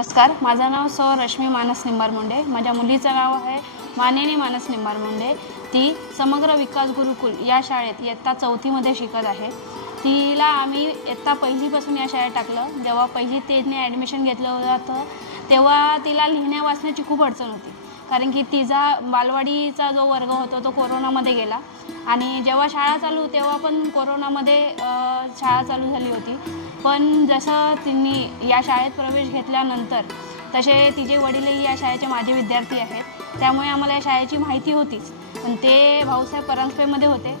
नमस्कार माझं नाव सौ रश्मी मानस निंबार मुंडे माझ्या मुलीचं नाव आहे मानिनी मानस निंबार मुंडे ती समग्र विकास गुरुकुल या शाळेत इयत्ता चौथीमध्ये शिकत आहे. तिला आम्ही इयत्ता पहिलीपासून या शाळेत टाकलं. जेव्हा पहिली तेजने ॲडमिशन घेतलं होतं तेव्हा तिला लिहिण्या वाचण्याची खूप अडचण होती. कारण की तिचा बालवाडीचा जो वर्ग होता तो कोरोनामध्ये गेला. आणि जेव्हा शाळा चालू तेव्हा पण कोरोनामध्ये शाळा चालू झाली होती. पण जसं तिने या शाळेत प्रवेश घेतल्यानंतर तसे तिचे वडीलही या शाळेचे माझे विद्यार्थी आहेत. त्यामुळे आम्हाला या शाळेची माहिती होतीच पण ते भाऊसाहेब परांजपेमध्ये होते.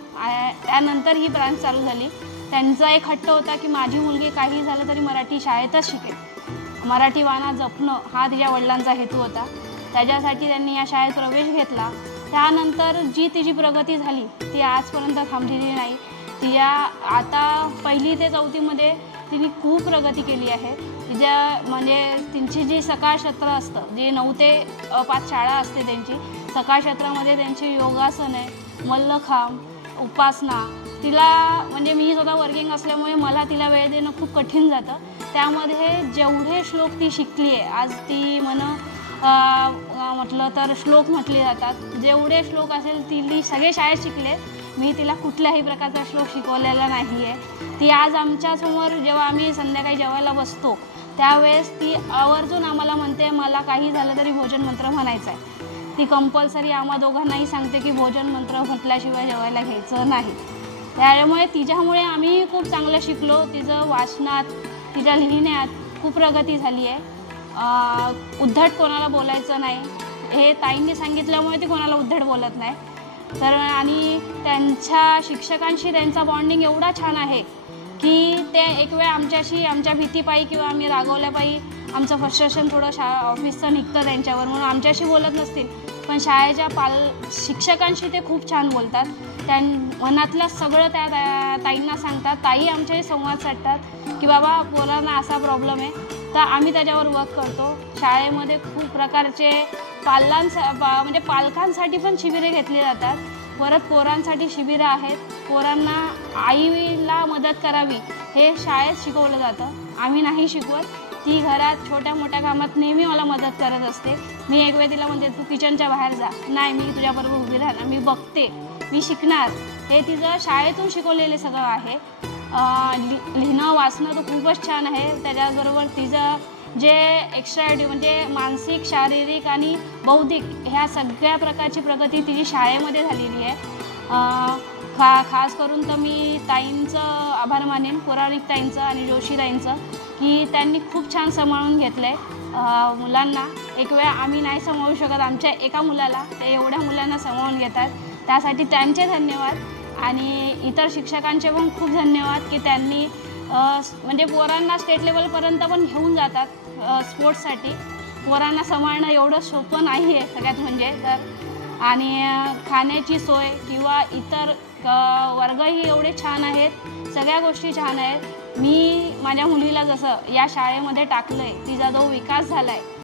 त्यानंतर ही ब्रांच चालू झाली. त्यांचा एक हट्ट होता की माझी मुलगी काही झालं तरी मराठी शाळेतच शिकेल. मराठी वाना जपणं हा तिच्या वडिलांचा हेतू होता. त्याच्यासाठी त्यांनी या शाळेत प्रवेश घेतला. त्यानंतर जी तिची प्रगती झाली ती आजपर्यंत थांबलेली नाही. तिच्या आता पहिली ते चौथीमध्ये तिने खूप प्रगती केली आहे. तिच्या म्हणजे त्यांची जी सकाळ क्षेत्र असतं जे नऊ ते पाच शाळा असते त्यांची सकाळ क्षेत्रामध्ये त्यांची योगासन आहे मल्लखांब उपासना तिला म्हणजे मी स्वतः वर्किंग असल्यामुळे मला तिला वेळ देणं खूप कठीण जातं. त्यामध्ये जेवढे श्लोक ती शिकली आहे आज ती म्हणं म्हटलं तर श्लोक म्हटले जातात. जेवढे श्लोक असेल ती सगळे शाळेत शिकले. मी तिला कुठल्याही प्रकारचा श्लोक शिकवलेला नाही आहे ती आज आमच्यासमोर जेव्हा आम्ही संध्याकाळी जेवायला बसतो त्यावेळेस ती आवर्जून आम्हाला म्हणते मला काही झालं तरी भोजन मंत्र म्हणायचं आहे ती कंपल्सरी आम्हा दोघांनाही सांगते की भोजन मंत्र म्हटल्याशिवाय जेवायला घ्यायचं नाही. त्यामुळे तिच्यामुळे आम्ही खूप चांगलं शिकलो. तिचं वाचनात तिच्या लिहिण्यात खूप प्रगती झाली आहे उद्धट कोणाला बोलायचं नाही. हे ताईंनी सांगितल्यामुळे ते कोणाला उद्धट बोलत नाही. तर आणि त्यांच्या शिक्षकांशी त्यांचा बॉन्डिंग एवढा छान आहे की ते एक वेळ आमच्याशी आमच्या भीतीपायी किंवा आम्ही रागवल्यापायी आमचं फ्रस्ट्रेशन थोडं शा ऑफिसचं निघतं त्यांच्यावर. म्हणून आमच्याशी बोलत नसतील. पण शाळेच्या पाल शिक्षकांशी ते खूप छान बोलतात. त्यां मनातलं सगळं त्या त्या ताईंना सांगतात. ताई आमच्याशी संवाद साधतात की बाबा पोरांना असा प्रॉब्लेम आहे. तर आम्ही त्याच्यावर वर्क करतो. शाळेमध्ये खूप प्रकारचे पालांसा पा म्हणजे पालकांसाठी पण शिबिरे घेतली जातात. परत पोरांसाठी शिबिरं आहेत. पोरांना आईला मदत करावी हे शाळेत शिकवलं जातं. आम्ही नाही शिकवत. ती घरात छोट्या मोठ्या कामात नेहमी मला मदत करत असते. मी एक वेळ तिला म्हणते तू किचनच्या बाहेर जा. नाही मी तुझ्याबरोबर उभी राहणार. मी बघते. मी शिकणार. हे तिचं शाळेतून शिकवलेले सगळं आहे. लि लिहिणं वाचणं तर खूपच छान आहे. त्याच्याबरोबर तिचं जे एक्स्ट्रा म्हणजे मानसिक शारीरिक आणि बौद्धिक ह्या सगळ्या प्रकारची प्रगती तिची शाळेमध्ये झालेली आहे. खा खास करून तर मी ताईंचं आभार मानेन पुराणिक ताईंचं आणि जोशी ताईंचं की त्यांनी खूप छान सांभाळून घेतलं आहे मुलांना एक वेळ आम्ही नाही सांभाळू शकत आमच्या एका मुलाला ते एवढ्या मुलांना सांभाळून घेतात. त्यासाठी त्यांचे धन्यवाद. आणि इतर शिक्षकांचे पण खूप धन्यवाद की त्यांनी म्हणजे पोरांना स्टेट लेवलपर्यंत पण घेऊन जातात स्पोर्ट्ससाठी पोरांना सांभाळणं एवढं सोपं नाही आहे सगळ्यात म्हणजे तर. आणि खाण्याची सोय किंवा इतर वर्गही एवढे छान आहेत सगळ्या गोष्टी छान आहेत. मी माझ्या मुलीला जसं या शाळेमध्ये टाकलं आहे तिचा जो विकास झाला आहे